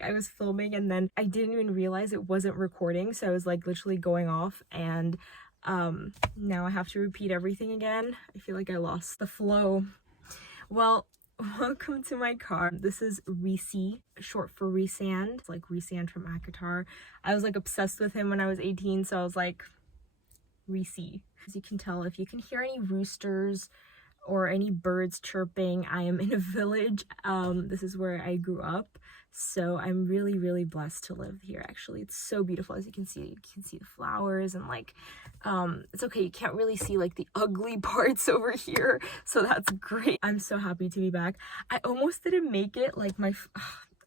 I was filming and then I didn't even realize it wasn't recording, so I was like literally going off, and now I have to repeat everything again. I feel like I lost the flow. Well, welcome to my car. This is Reese, short for Resand. It's like Resand from Akatar. I was like obsessed with him when I was 18, so I was like, Reese. As you can tell, if you can hear any roosters or any birds chirping, I am in a village. This is where I grew up, so I'm really blessed to live here. Actually, it's so beautiful. As you can see the flowers, and like it's okay, you can't really see like the ugly parts over here, so that's great. I'm so happy to be back. I almost didn't make it. Like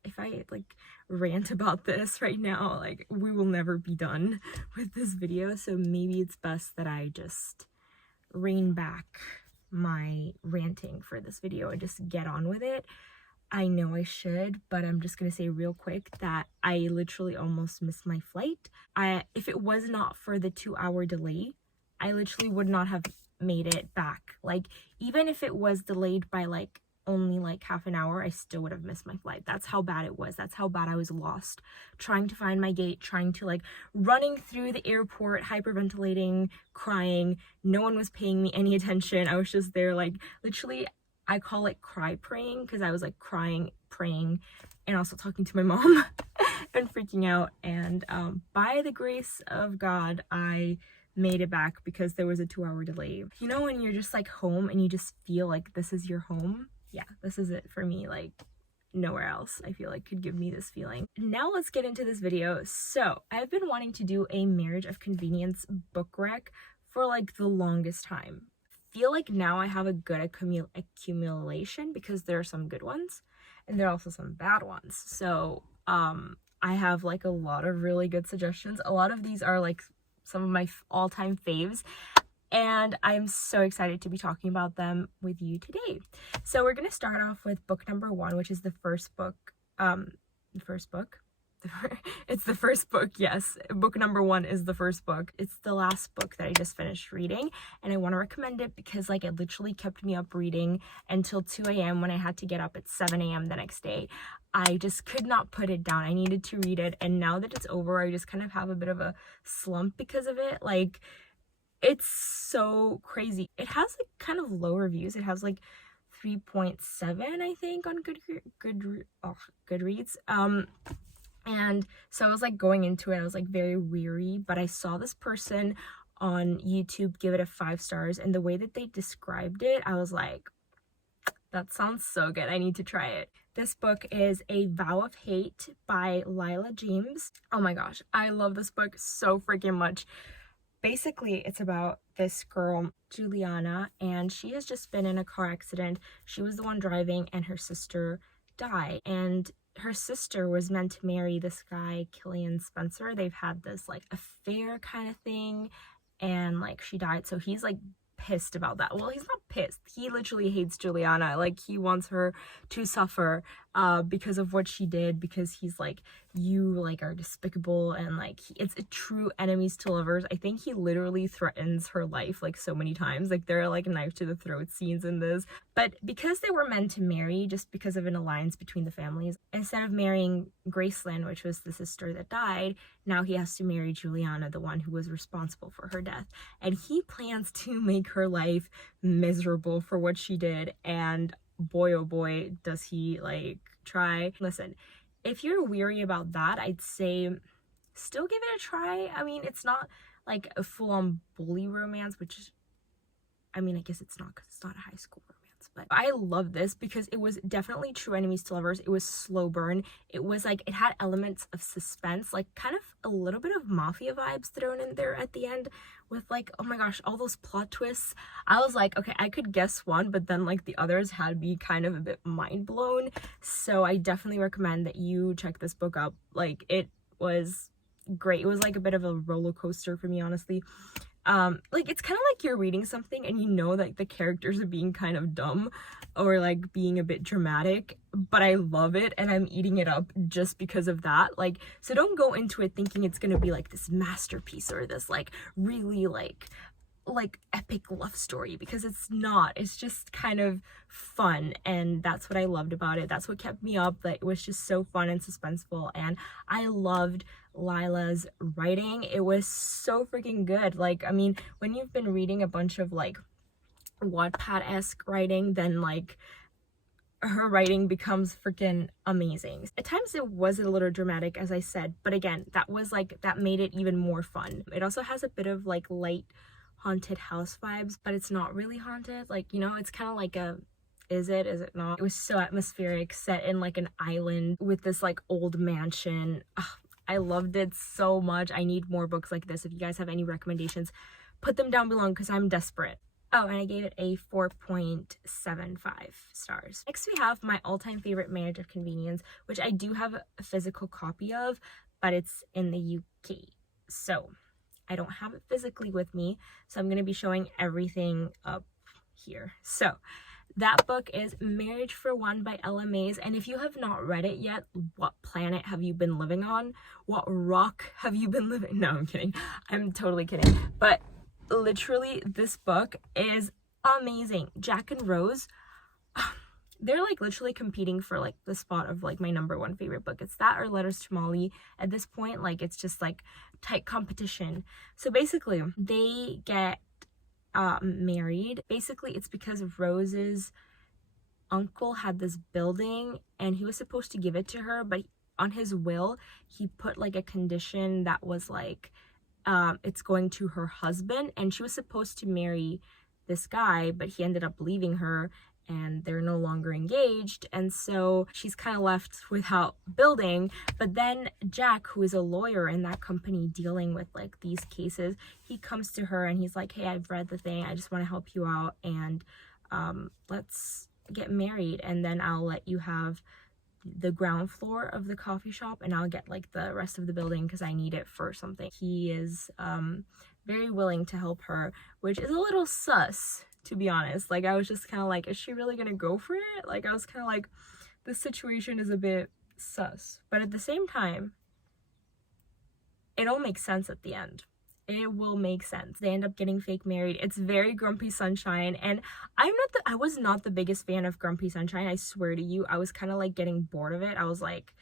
if I like rant about this right now, like we will never be done with this video, so maybe it's best that I just rein back my ranting for this video and just get on with it. I know I should, but I'm just gonna say real quick that I literally almost missed my flight. If it was not for the 2-hour delay, I literally would not have made it back. Like, even if it was delayed by like only like half an hour, I still would have missed my flight. That's how bad it was. That's how bad I was lost, trying to find my gate, trying to like running through the airport, hyperventilating, crying. No one was paying me any attention. I was just there like literally, I call it cry praying, because I was like crying, praying, and also talking to my mom and freaking out. And by the grace of God, I made it back because there was a 2-hour delay. You know, when you're just like home and you just feel like this is your home? Yeah, this is it for me. Like, nowhere else I feel like could give me this feeling. Now let's get into this video. So I've been wanting to do a Marriage of Convenience book rec for like the longest time. Feel like now I have a good accumulation, because there are some good ones and there are also some bad ones. So I have like a lot of really good suggestions. A lot of these are like some of my all-time faves, and I'm so excited to be talking about them with you today. So we're gonna start off with book number 1, which is the first book. It's the first book, yes. Book number 1 is the first book. It's the last book that I just finished reading, and I want to recommend it because like it literally kept me up reading until 2 a.m. when I had to get up at 7 a.m. the next day. I just could not put it down. I needed to read it, and now that it's over, I just kind of have a bit of a slump because of it. Like, it's so crazy. It has like kind of low reviews. It has like 3.7, I think, on Goodreads. And so I was like going into it, I was like very weary, but I saw this person on YouTube give it a 5 stars, and the way that they described it, I was like, that sounds so good. I need to try it. This book is A Vow of Hate by Lylah James. Oh my gosh, I love this book so freaking much. Basically, it's about this girl, Juliana, and she has just been in a car accident. She was the one driving, and her sister died. And her sister was meant to marry this guy, Killian Spencer. They've had this like affair kind of thing, and like she died, so he's like pissed about that. Well, he's not pissed. He literally hates Juliana. Like, he wants her to suffer because of what she did, because he's like, you like are despicable, and like it's a true enemies to lovers. I think he literally threatens her life like so many times. Like, there are like knife to the throat scenes in this. But because they were meant to marry, just because of an alliance between the families, instead of marrying Gracelyn, which was the sister that died, now he has to marry Juliana, the one who was responsible for her death. And he plans to make her life miserable for what she did, and boy oh boy does he like try. Listen, if you're weary about that, I'd say still give it a try. I mean, it's not like a full-on bully romance, which, I mean, I guess it's not, because it's not a high school romance. But I love this because it was definitely true enemies to lovers. It was slow burn. It was like, it had elements of suspense, like kind of a little bit of mafia vibes thrown in there at the end, with like, oh my gosh, all those plot twists. I was like, okay, I could guess one, but then like the others had me kind of a bit mind blown. So I definitely recommend that you check this book out. Like, it was great. It was like a bit of a roller coaster for me, honestly. Like, it's kind of like you're reading something and you know that the characters are being kind of dumb or like being a bit dramatic, but I love it and I'm eating it up just because of that. Like, so don't go into it thinking it's gonna be like this masterpiece or this like really like like epic love story, because it's not. It's just kind of fun, and that's what I loved about it. That's what kept me up. That it was just so fun and suspenseful, and I loved Lylah's writing. It was so freaking good. Like, I mean, when you've been reading a bunch of like Wattpad-esque writing, then like her writing becomes freaking amazing. At times it was a little dramatic, as I said, but again, that was like, that made it even more fun. It also has a bit of like light haunted house vibes, but it's not really haunted. Like, you know, it's kind of like a, is it not? It was so atmospheric, set in like an island with this like old mansion. Ugh, I loved it so much. I need more books like this. If you guys have any recommendations, put them down below because I'm desperate. Oh, and I gave it a 4.75 stars. Next we have my all-time favorite, Marriage of Convenience, which I do have a physical copy of, but it's in the UK. So I don't have it physically with me, so I'm going to be showing everything up here. So that book is Marriage for One by Maise, and if you have not read it yet, what planet have you been living on? What rock have you been living? No, I'm kidding. I'm totally kidding. But literally, this book is amazing. Jack and Rose, they're like literally competing for like the spot of like my #1 favorite book. It's that or Letters to Molly at this point. Like, it's just like tight competition. So basically, they get married. Basically, it's because Rose's uncle had this building and he was supposed to give it to her, but on his will he put like a condition that was like, it's going to her husband, and she was supposed to marry this guy, but he ended up leaving her and they're no longer engaged, and so she's kind of left without building. But then Jack, who is a lawyer in that company dealing with like these cases, he comes to her and he's like, hey, I've read the thing, I just want to help you out, and let's get married, and then I'll let you have the ground floor of the coffee shop and I'll get like the rest of the building because I need it for something. He is very willing to help her, which is a little sus, to be honest. Like, I was just kind of like, is she really gonna go for it? Like, I was kind of like, this situation is a bit sus, but at the same time, it all makes sense at the end. It will make sense. They end up getting fake married. It's very Grumpy Sunshine, and I was not the biggest fan of Grumpy Sunshine. I swear to you, I was kind of like getting bored of it. I was like,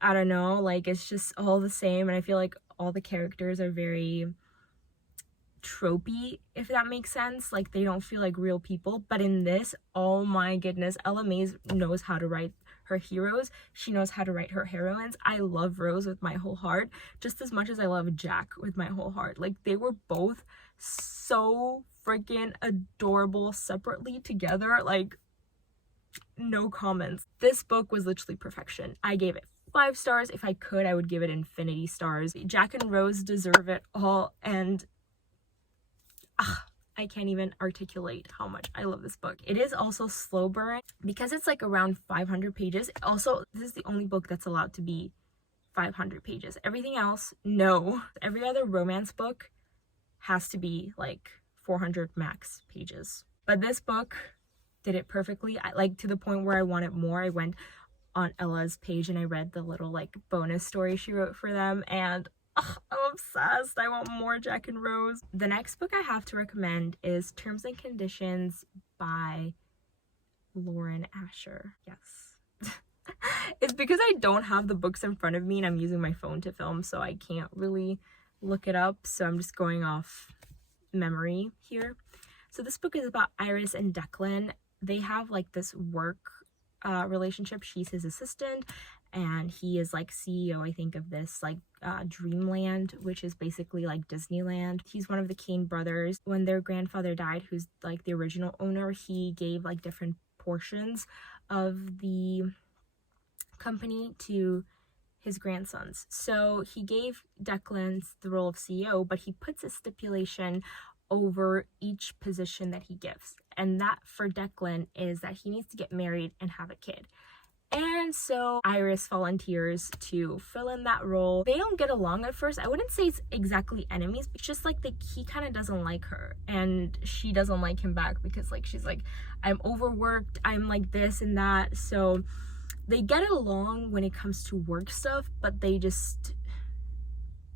I don't know, like, it's just all the same, and I feel like all the characters are very tropey, if that makes sense. Like, they don't feel like real people. But in this, oh my goodness, Maise knows how to write her heroes. She knows how to write her heroines. I love Rose with my whole heart, just as much as I love Jack with my whole heart. Like, they were both so freaking adorable separately. Together, like, no comments. This book was literally perfection. I gave it 5 stars. If I could, I would give it infinity stars. Jack and Rose deserve it all, and I can't even articulate how much I love this book. It is also slow burn because it's like around 500 pages. Also, this is the only book that's allowed to be 500 pages. Everything else, no. Every other romance book has to be like 400 max pages. But this book did it perfectly. I like, to the point where I wanted more. I went on Ella's page and I read the little like bonus story she wrote for them, and I'm obsessed. I want more Jack and Rose. The next book I have to recommend is Terms and Conditions by Lauren Asher. Yes. It's because I don't have the books in front of me and I'm using my phone to film, so I can't really look it up. So I'm just going off memory here. So this book is about Iris and Declan. They have like this work relationship. She's his assistant and he is like CEO, I think, of this like Dreamland, which is basically like Disneyland. He's one of the Kane brothers. When their grandfather died, who's like the original owner, he gave like different portions of the company to his grandsons. So he gave Declan the role of CEO, but he puts a stipulation over each position that he gives, and that for Declan is that he needs to get married and have a kid. And so Iris volunteers to fill in that role. They don't get along at first. I wouldn't say it's exactly enemies, but it's just like he kind of doesn't like her and she doesn't like him back, because like she's like, I'm overworked, I'm like this and that. So they get along when it comes to work stuff, but they just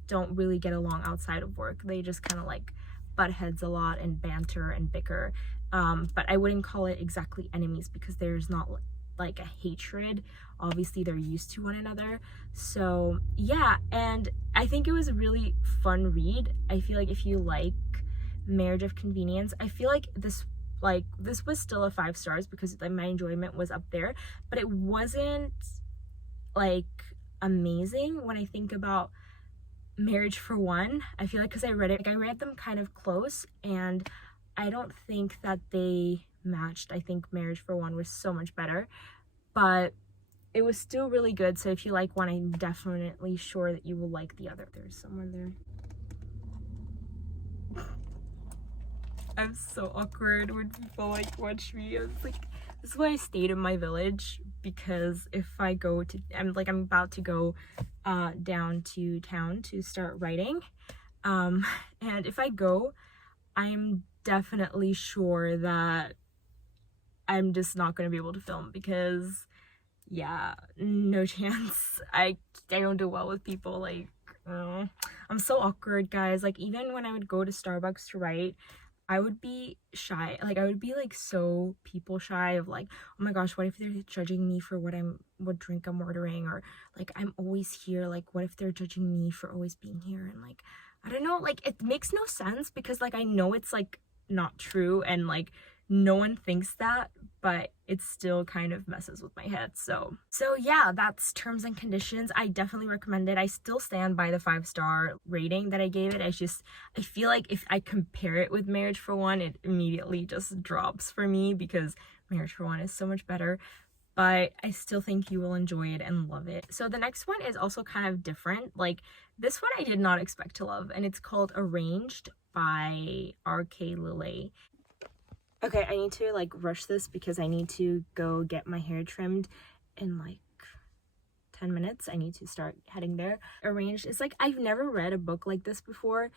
don't really get along outside of work. They just kind of like butt heads a lot and banter and bicker, but I wouldn't call it exactly enemies because there's not like a hatred. Obviously they're used to one another. So yeah, and I think it was a really fun read. I feel like if you like Marriage of Convenience, I feel like this was still a 5 stars because my enjoyment was up there, but it wasn't like amazing when I think about Marriage for One. I feel like because I read them kind of close, and I don't think that they matched. I think Marriage for One was so much better, but it was still really good. So if you like one, I'm definitely sure that you will like the other. There's someone there. I'm so awkward when people like watch me. I was like, this is why I stayed in my village, because if I go to, I'm about to go down to town to start writing, and if I go, I'm definitely sure that I'm just not going to be able to film, because yeah, no chance. I don't do well with people. Like, I'm so awkward, guys. Like, even when I would go to Starbucks to write, I would be shy. Like, I would be like so people shy of like, oh my gosh, what if they're judging me for what drink I'm ordering, or like I'm always here, like what if they're judging me for always being here? And like, I don't know, like it makes no sense, because like I know it's like not true, and like no one thinks that, but it still kind of messes with my head. So yeah, that's Terms and Conditions. I definitely recommend it. I still stand by the 5-star rating that I gave it. I feel like if I compare it with Marriage for One, it immediately just drops for me, because Marriage for One is so much better, but I still think you will enjoy it and love it. So the next one is also kind of different. Like, this one I did not expect to love, and it's called Arranged by R.K. Lilley. Okay, I need to like rush this because I need to go get my hair trimmed in like 10 minutes. I need to start heading there. Arranged is like, I've never read a book like this before.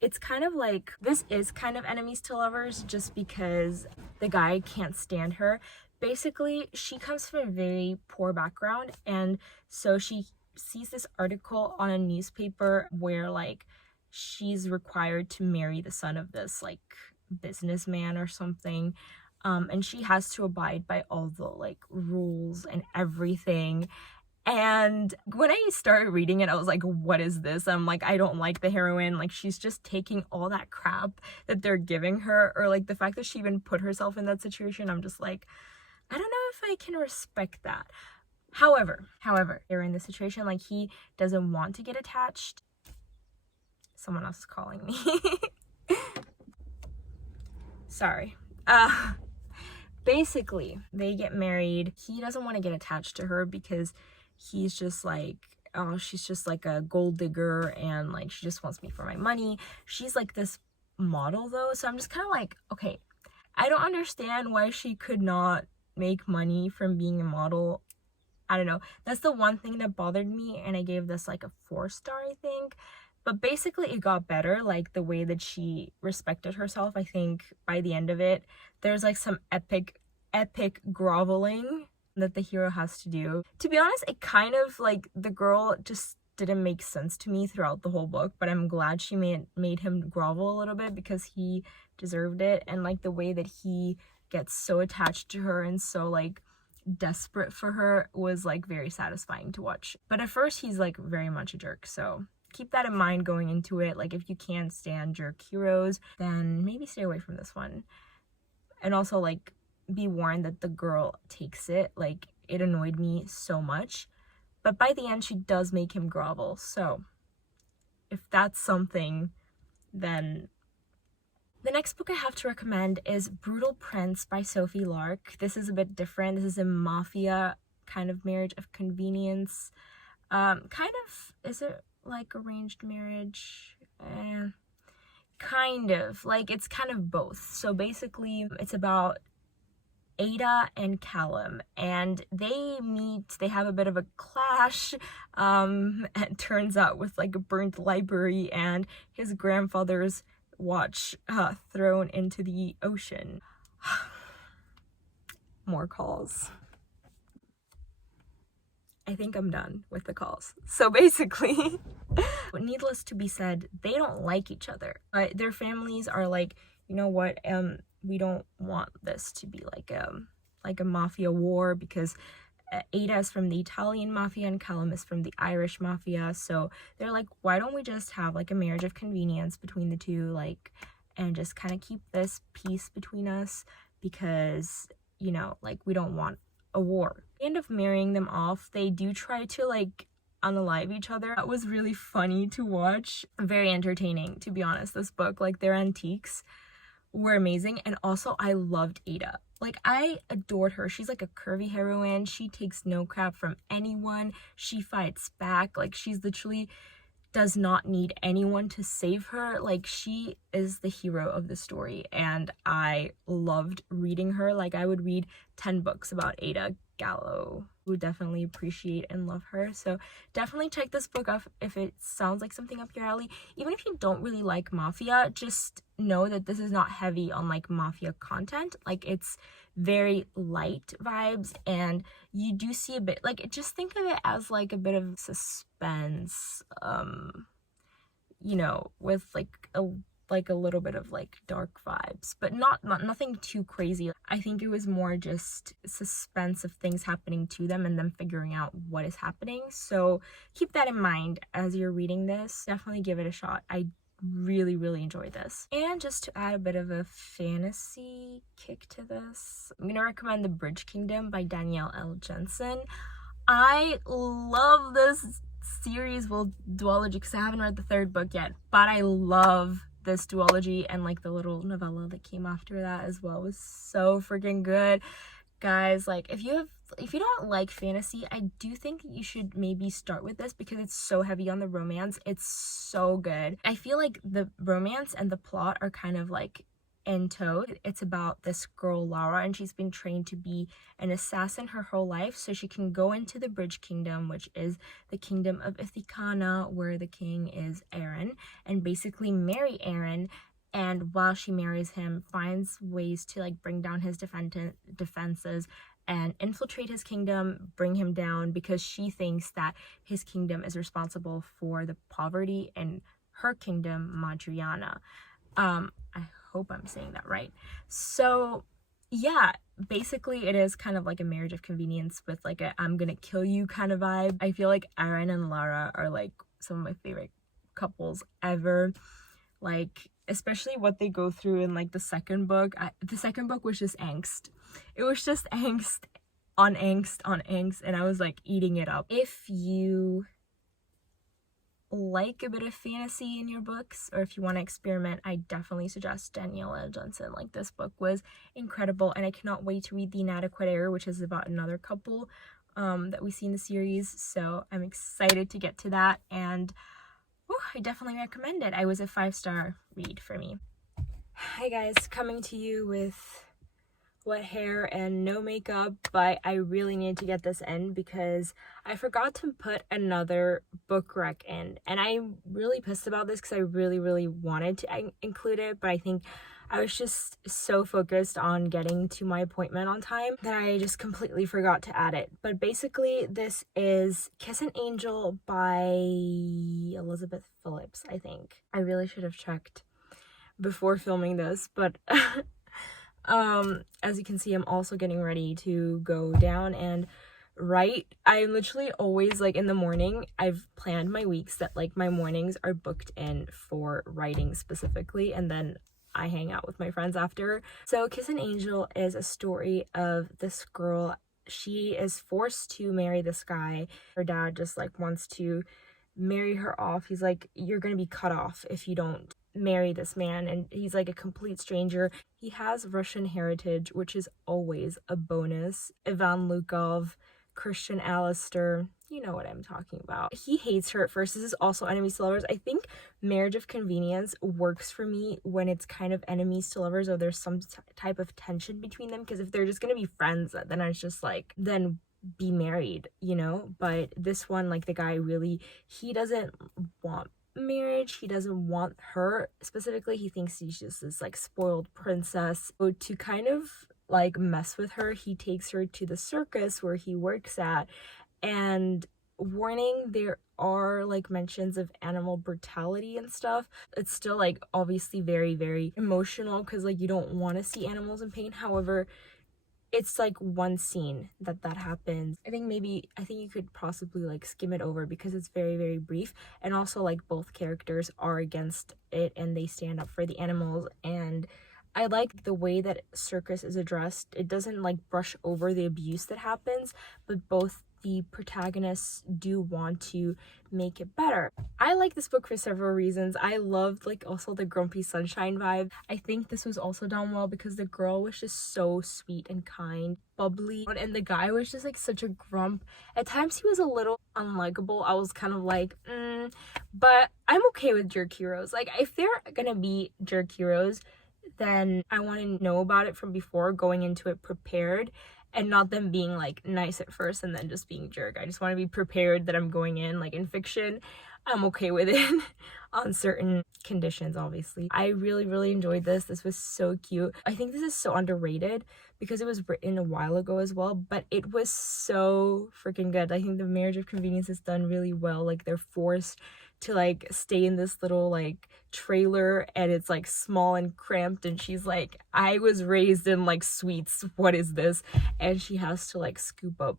It's kind of like, this is kind of enemies to lovers, just because the guy can't stand her. Basically, she comes from a very poor background, and so she sees this article on a newspaper where like she's required to marry the son of this like businessman or something, and she has to abide by all the like rules and everything. And when I started reading it, I was like, what is this? I'm like, I don't like the heroine. Like, she's just taking all that crap that they're giving her, or like the fact that she even put herself in that situation. I'm just like, I don't know if I can respect that. However, they're in this situation, like he doesn't want to get attached. Someone else is calling me. Sorry. Basically, they get married. He doesn't want to get attached to her because he's just like, oh, she's just like a gold digger, and like she just wants me for my money. She's like this model though, so I'm just kind of like, okay, I don't understand why she could not make money from being a model. I don't know. That's the one thing that bothered me, and I gave this like a 4-star, I think. But basically it got better, like the way that she respected herself. I think by the end of it, there's like some epic groveling that the hero has to do. To be honest, it kind of like, the girl just didn't make sense to me throughout the whole book, but I'm glad she made him grovel a little bit, because he deserved it. And like the way that he gets so attached to her and so like desperate for her was like very satisfying to watch. But at first he's like very much a jerk, so keep that in mind going into it. Like, if you can't stand jerk heroes, then maybe stay away from this one. And also like be warned that the girl takes it. Like, it annoyed me so much, but by the end she does make him grovel. So if that's something, then the next book I have to recommend is Brutal Prince by Sophie Lark. This is a bit different. This is a mafia kind of Marriage of Convenience. Is it like arranged marriage? Kind of. Like, it's kind of both. So basically, it's about Ada and Callum, and they meet, they have a bit of a clash, and it turns out with like a burnt library and his grandfather's watch thrown into the ocean. More calls. I think I'm done with the calls. So basically, needless to be said, they don't like each other. But their families are like, you know what, we don't want this to be like a mafia war, because Ada is from the Italian mafia and Callum is from the Irish mafia. So they're like, why don't we just have like a marriage of convenience between the two, like, and just kind of keep this peace between us, because, you know, like, we don't want a war. At the end of marrying them off, they do try to like unalive each other. That was really funny to watch. Very entertaining, to be honest. This book, like, their antiques were amazing. And also, I loved Ada. Like, I adored her. She's like a curvy heroine. She takes no crap from anyone. She fights back. Like, she's literally does not need anyone to save her. Like, she is the hero of the story, and I loved reading her. Like, I would read 10 books about Ada Gallo. Would definitely appreciate and love her. So definitely check this book out if it sounds like something up your alley. Even if you don't really like mafia, just know that this is not heavy on like mafia content. Like, it's very light vibes, and you do see a bit, like, just think of it as like a bit of suspense, you know, with like a little bit of like dark vibes, but nothing too crazy. I think it was more just suspense of things happening to them and them figuring out what is happening. So keep that in mind as you're reading this. Definitely give it a shot. I really enjoyed this. And just to add a bit of a fantasy kick to this, I'm gonna recommend The Bridge Kingdom by Danielle Jensen. I love this series, well, duology, because I haven't read the third book yet, but I love this duology, and like the little novella that came after that as well was so freaking good. Guys, like, if you don't like fantasy, I do think you should maybe start with this, because it's so heavy on the romance. It's so good. I feel like the romance and the plot are kind of like in tow. It's about this girl Lara, and she's been trained to be an assassin her whole life, so she can go into the Bridge Kingdom, which is the kingdom of Ithacana, where the king is Aaron, and basically marry Aaron. And while she marries him, finds ways to like bring down his defenses and infiltrate his kingdom, bring him down, because she thinks that his kingdom is responsible for the poverty in her kingdom, Madriana. I hope I'm saying that right. So yeah, basically it is kind of like a marriage of convenience with like a I'm gonna kill you kind of vibe. I feel like Aaron and Lara are like some of my favorite couples ever. Like, especially what they go through in like the second book. The second book was just angst. It was just angst on angst on angst, and I was like eating it up. If you like a bit of fantasy in your books, or if you want to experiment, I definitely suggest Danielle Jensen. Like, this book was incredible, and I cannot wait to read The Inadequate Heir, which is about another couple that we see in the series. So I'm excited to get to that, and I definitely recommend it. It was a 5-star read for me. Hi guys, coming to you with wet hair and no makeup, but I really need to get this in because I forgot to put another book rec in, and I'm really pissed about this because I really wanted to include it, but I think I was just so focused on getting to my appointment on time that I just completely forgot to add it. But basically, this is Kiss an Angel by Elizabeth Phillips, I think. I really should have checked before filming this, but as you can see, I'm also getting ready to go down and write. I'm literally always, like, in the morning, I've planned my weeks that, like, my mornings are booked in for writing specifically, and then I hang out with my friends after. So Kiss an Angel is a story of this girl. She is forced to marry this guy. Her dad just, like, wants to marry her off. He's like, you're gonna be cut off if you don't marry this man, and he's like a complete stranger. He has Russian heritage, which is always a bonus. Ivan Lukov, Christian Alistair, you know what I'm talking about. He hates her at first. This is also enemies to lovers. I think marriage of convenience works for me when it's kind of enemies to lovers, or there's some type of tension between them, because if they're just gonna be friends, then it's just like, then be married, you know. But this one, like, the guy really, he doesn't want marriage. He doesn't want her specifically. He thinks she's just this, like, spoiled princess. So to kind of, like, mess with her, he takes her to the circus where he works at, And warning, there are like mentions of animal brutality and stuff. It's still like obviously very, very emotional because like you don't want to see animals in pain. However, it's like one scene that happens. I think you could possibly like skim it over because it's very, very brief. And also like both characters are against it and they stand up for the animals. And I like the way that circus is addressed. It doesn't like brush over the abuse that happens, but both the protagonists do want to make it better. I like this book for several reasons. I loved like also the grumpy sunshine vibe. I think this was also done well because the girl was just so sweet and kind, bubbly, and the guy was just like such a grump. At times he was a little unlikable. I was kind of like, but I'm okay with jerk heroes. Like if they're gonna be jerk heroes, then I want to know about it from before, going into it prepared, and not them being like nice at first and then just being jerk. I just want to be prepared that I'm going in. Like in fiction, I'm okay with it on certain conditions, obviously. I really, really enjoyed this. This was so cute. I think this is so underrated because it was written a while ago as well, but it was so freaking good. I think the Marriage of Convenience is done really well. Like they're forced to like stay in this little like trailer and it's like small and cramped, and she's like, I was raised in like sweets, what is this? And she has to like scoop up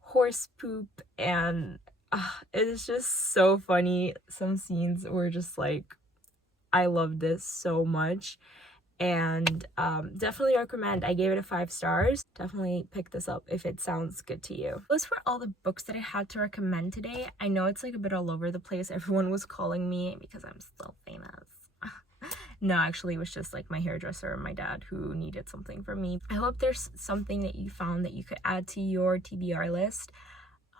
horse poop, and it is just so funny. Some scenes were just like, I love this so much. And definitely recommend. I gave it a 5 stars. Definitely pick this up if it sounds good to you. Those were all the books that I had to recommend today. I know it's like a bit all over the place. Everyone was calling me because I'm so famous. No, actually it was just like my hairdresser and my dad who needed something from me. I hope there's something that you found that you could add to your TBR list.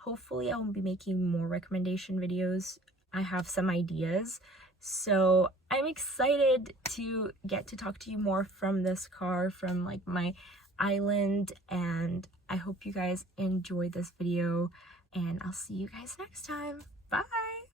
Hopefully I will be making more recommendation videos. I have some ideas. So I'm excited to get to talk to you more from this car, from like my island, and I hope you guys enjoyed this video, and I'll see you guys next time. Bye!